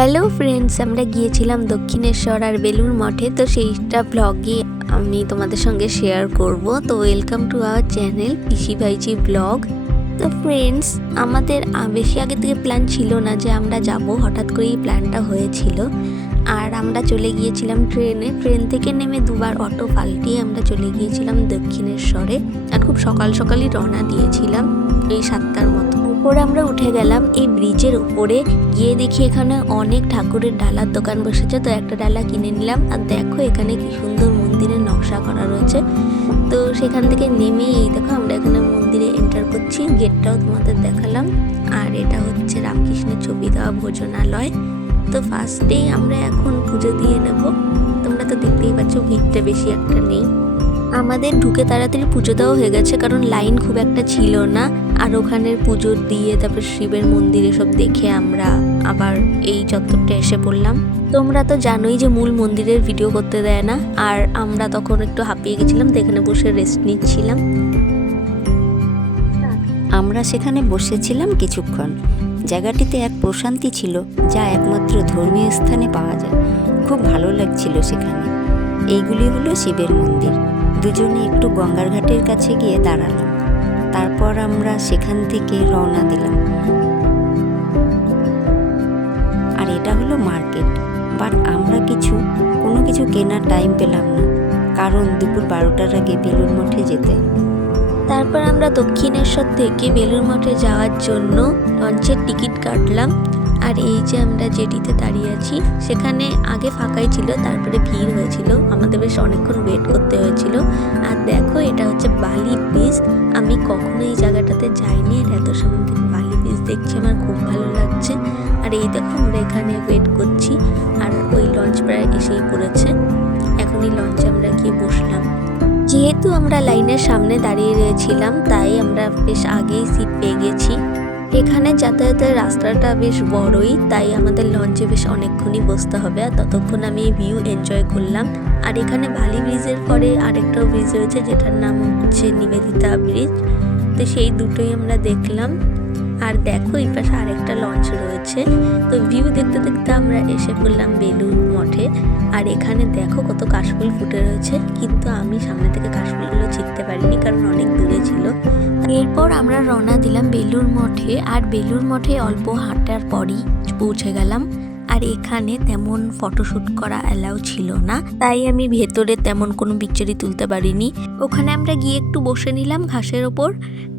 Hello friends, আমরা গিয়েছিলাম দক্ষিণেশ্বর আর বেলুড় মঠে। তো সেইটা ব্লগে আমি তোমাদের সঙ্গে শেয়ার করব। তো ওয়েলকাম টু আওয়ার চ্যানেল পিসি ভাইজি ব্লগ। তো ফ্রেন্ডস, আমাদের বেশি আগে থেকে প্ল্যান ছিল না যে আমরা যাব, হঠাৎ করেই প্ল্যানটা হয়েছিল। আর আমরা চলে গিয়েছিলাম ট্রেন থেকে নেমে দুবার অটো পাল্টিয়ে আমরা চলে গিয়েছিলাম দক্ষিণেশ্বরে। আর খুব সকাল সকালই রওনা দিয়েছিলাম, এই 7টার মতো। উপরে আমরা উঠে গেলাম এই ব্রিজের উপরে, গিয়ে দেখি এখানে অনেক ঠাকুরের ডালার দোকান বসেছে। তো একটা ডালা কিনে নিলাম। আর দেখো এখানে কি সুন্দর মন্দিরের নকশা করা রয়েছে। তো সেখান থেকে নেমে এই দেখো আমরা এখানে মন্দিরে এন্টার করছি, গেটটাও তোমাদের দেখালাম। আর এটা হচ্ছে রামকৃষ্ণের ছবি দেওয়া ভোজনালয়। তো ফার্স্টেই আমরা এখন পুজো দিয়ে নেব। তোমরা তো দেখতেই পাচ্ছ ভিড়টা বেশি একটা নেই। আমাদের ঢুকে তাড়াতাড়ি পুজো দেওয়া হয়ে গেছে, কারণ লাইন খুব একটা ছিল না। আর ওখানের পুজো দিয়ে তারপর শিবের মন্দির এসব দেখে আমরা আবার এই চত্বরটা এসে পড়লাম। তোমরা তো জানোই যে মূল মন্দিরের ভিডিও করতে দেয় না। আর আমরা তখন একটু হাঁপিয়ে গেছিলাম, তো এখানে বসে রেস্ট নিচ্ছিলাম। আমরা সেখানে বসেছিলাম কিছুক্ষণ। জায়গাটিতে এক প্রশান্তি ছিল, যা একমাত্র ধর্মীয় স্থানে পাওয়া যায়। খুব ভালো লাগছিল সেখানে। এইগুলি হলো শিবের মন্দির। দুজনে একটু গঙ্গার ঘাটের কাছে গিয়ে দাঁড়ালাম। তারপর আমরা সেখান থেকে রওনা দিলাম। আর এটা হলো মার্কেট। বাট আমরা কোনো কিছু কেনার টাইম পেলাম না, কারণ দুপুর 12টার আগে বেলুড় মঠে যেতে। তারপর আমরা দক্ষিণেশ্বর থেকে বেলুড় মঠে যাওয়ার জন্য লঞ্চের টিকিট কাটলাম। আর এই যে আমরা জেটিতে দাঁড়িয়ে আছি, সেখানে আগে ফাঁকাই ছিল, তারপরে ভিড় হয়েছিল, আমাদের বেশ অনেকক্ষণ ওয়েট করতে হয়েছিল। আর দেখো এটা হচ্ছে বালি ব্রিজ। আমি কখনো এই জায়গাটাতে যাইনি, আর এত সামনে থেকে বালি ব্রিজ দেখছি, আমার খুব ভালো লাগছে। আর এই দেখো আমরা এখানে ওয়েট করছি, আর ওই লঞ্চ প্রায় এসেই পড়েছে। এখন এই লঞ্চে আমরা গিয়ে বসলাম। যেহেতু আমরা লাইনের সামনে দাঁড়িয়ে রয়েছিলাম, তাই আমরা বেশ আগেই সিট পেয়ে গেছি। এখানে যাতায়াতের রাস্তাটা বেশ বড়ই, তাই আমাদের লঞ্চে বেশ অনেকক্ষণই বসতে হবে। আর ততক্ষণ আমি এই ভিউ এনজয় করলাম। আর এখানে বালি ব্রিজের পরে আরেকটাও ব্রিজ রয়েছে, যেটার নাম হচ্ছে নিবেদিতা ব্রিজ। তো সেই দুটোই আমরা দেখলাম। আর দেখো এই পাশে আরেকটা লঞ্চ রয়েছে। তো ভিউ দেখতে দেখতে আমরা এসে পড়লাম বেলুড় মঠে। আর এখানে দেখো কত কাশফুল ফুটে রয়েছে, কিন্তু আমি সামনে থেকে কাশফুলগুলো চিনতে পারিনি, কারণ অনেক দূরে ছিল। এরপর আমরা রওনা দিলাম বেলুড় মঠে। আর বেলুড় মঠে অল্প হাঁটার পরই পৌঁছে গেলাম। আর এখানে তেমন ফটোশ্যুট করা অ্যালাউ ছিল না, তাই আমি ভেতরে তেমন কোনো পিকচারই তুলতে পারিনি। ওখানে আমরা গিয়ে একটু বসে নিলাম ঘাসের ওপর,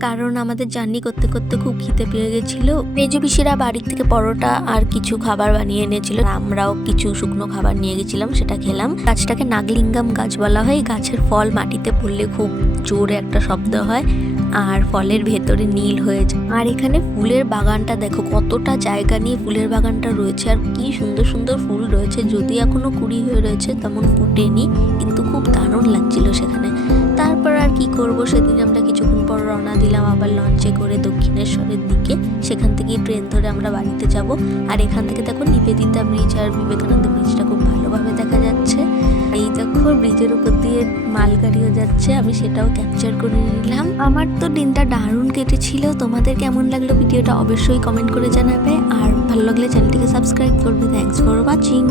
কারণ আমাদের জার্নি করতে করতে খুব খিদে পেয়ে গেছিলো। মেজো পিসিরা বাড়ির থেকে পরোটা আর কিছু খাবার বানিয়ে এনেছিল, আমরাও কিছু শুকনো খাবার নিয়ে গেছিলাম, সেটা খেলাম। গাছটাকে নাগলিঙ্গাম গাছ বলা হয়। গাছের ফল মাটিতে পড়লে খুব জোরে একটা শব্দ হয়, আর ফলের ভেতরে নীল হয়ে যায়। আর এখানে ফুলের বাগানটা দেখো, কতটা জায়গা নিয়ে ফুলের বাগানটা রয়েছে, আর কি সুন্দর সুন্দর ফুল রয়েছে। যদি এখনো কুড়ি হয়ে রয়েছে, তেমন ফুটেনি, কিন্তু খুব দারুণ লাগছিল সেখানে। তারপর আর কি করব, সেদিন আমরা কিছুক্ষণ পর রওনা দিলাম আবার লঞ্চে করে দক্ষিণেশ্বরের দিকে। সেখান থেকে ট্রেন ধরে আমরা বাড়িতে যাব। আর এখান থেকে দেখো নিবেদিতা ব্রিজ আর বিবেকানন্দ ব্রিজটা খুব ভালোভাবে দেখা যাচ্ছে। এই দেখো ব্রিজের উপর দিয়ে মালগাড়িও যাচ্ছে, আমি সেটাও ক্যাপচার করে নিলাম। আমার তো দিনটা দারুণ কেটেছিল। তোমাদের কেমন লাগলো ভিডিওটা অবশ্যই কমেন্ট করে জানাবে। আর ভালো লাগলে চ্যানেলটিকে সাবস্ক্রাইব করবে। Thanks for watching.